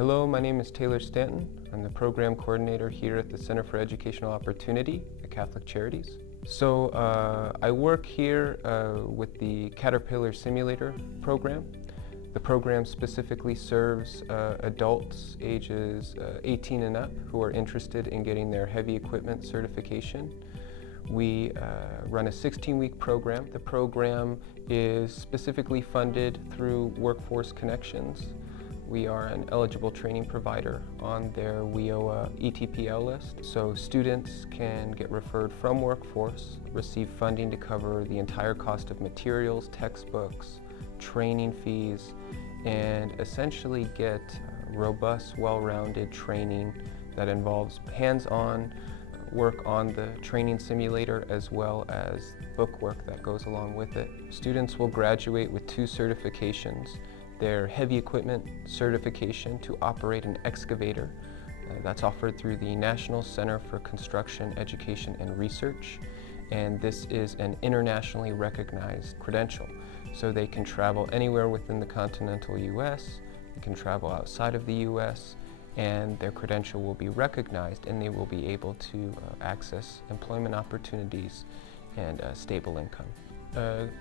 Hello, my name is Taylor Stanton. I'm the program coordinator here at the Center for Educational Opportunity at Catholic Charities. So I work here with the Caterpillar Simulator program. The program specifically serves adults ages 18 and up who are interested in getting their heavy equipment certification. We run a 16-week program. The program is specifically funded through Workforce Connections. We are an eligible training provider on their WIOA ETPL list, so students can get referred from Workforce, receive funding to cover the entire cost of materials, textbooks, training fees, and essentially get robust, well-rounded training that involves hands-on work on the training simulator as well as book work that goes along with it. Students will graduate with 2 certifications. Their heavy equipment certification to operate an excavator that's offered through the National Center for Construction, Education, and Research. And this is an internationally recognized credential. So they can travel anywhere within the continental US, they can travel outside of the US, and their credential will be recognized and they will be able to access employment opportunities and stable income.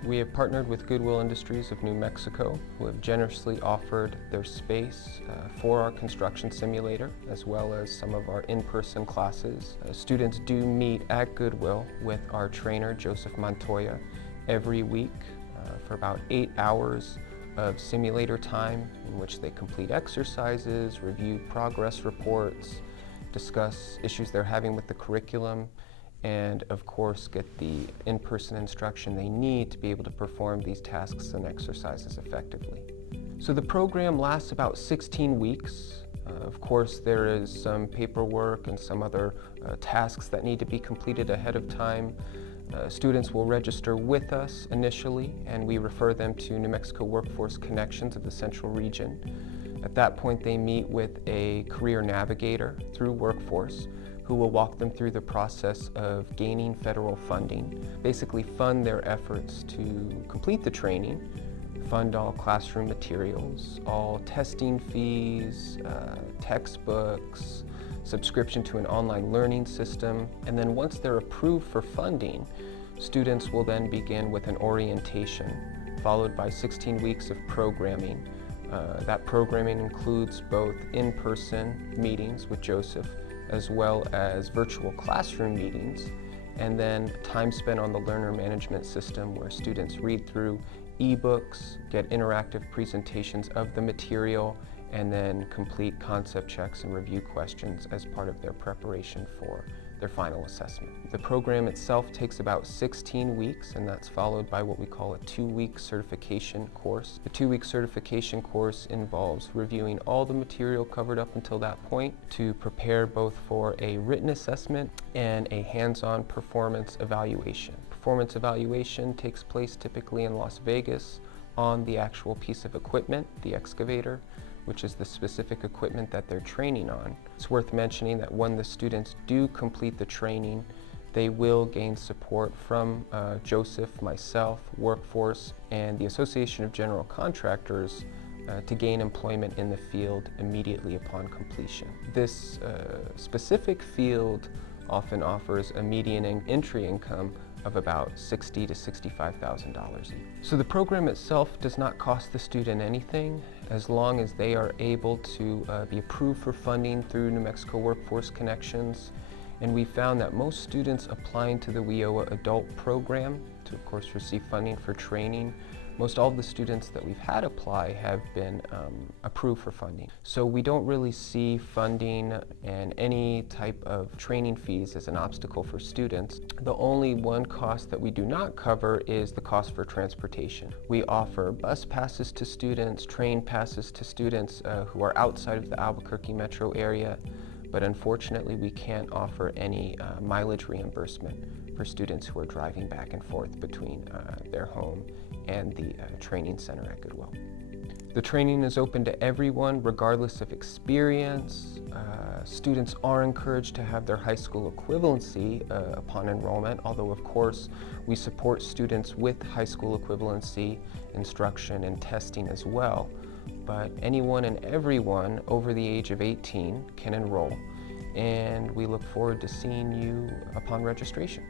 We have partnered with Goodwill Industries of New Mexico, who have generously offered their space for our construction simulator, as well as some of our in-person classes. Students do meet at Goodwill with our trainer, Joseph Montoya, every week for about 8 hours of simulator time in which they complete exercises, review progress reports, discuss issues they're having with the curriculum, and of course get the in-person instruction they need to be able to perform these tasks and exercises effectively. So the program lasts about 16 weeks. Of course there is some paperwork and some other tasks that need to be completed ahead of time. Students will register with us initially and we refer them to New Mexico Workforce Connections of the Central Region. At that point they meet with a career navigator through Workforce who will walk them through the process of gaining federal funding, basically fund their efforts to complete the training, fund all classroom materials, all testing fees, textbooks, subscription to an online learning system, and then once they're approved for funding, students will then begin with an orientation, followed by 16 weeks of programming. That programming includes both in-person meetings with Joseph, as well as virtual classroom meetings, and then time spent on the learner management system where students read through ebooks, get interactive presentations of the material, and then complete concept checks and review questions as part of their preparation for their final assessment. The program itself takes about 16 weeks, and that's followed by what we call a 2-week certification course. The 2-week certification course involves reviewing all the material covered up until that point to prepare both for a written assessment and a hands-on performance evaluation. Performance evaluation takes place typically in Las Vegas on the actual piece of equipment, the excavator, which is the specific equipment that they're training on. It's worth mentioning that when the students do complete the training, they will gain support from Joseph, myself, Workforce, and the Association of General Contractors to gain employment in the field immediately upon completion. This specific field often offers a median entry income of about $60,000 to $65,000. So the program itself does not cost the student anything as long as they are able to be approved for funding through New Mexico Workforce Connections. And we found that most students applying to the WIOA adult program to of course receive funding for training, most all of the students that we've had apply have been approved for funding. So we don't really see funding and any type of training fees as an obstacle for students. The only one cost that we do not cover is the cost for transportation. We offer bus passes to students, train passes to students who are outside of the Albuquerque metro area, but unfortunately we can't offer any mileage reimbursement for students who are driving back and forth between their home and the training center at Goodwill. The training is open to everyone regardless of experience. Students are encouraged to have their high school equivalency upon enrollment, although of course we support students with high school equivalency instruction and testing as well. but anyone and everyone over the age of 18 can enroll, and we look forward to seeing you upon registration.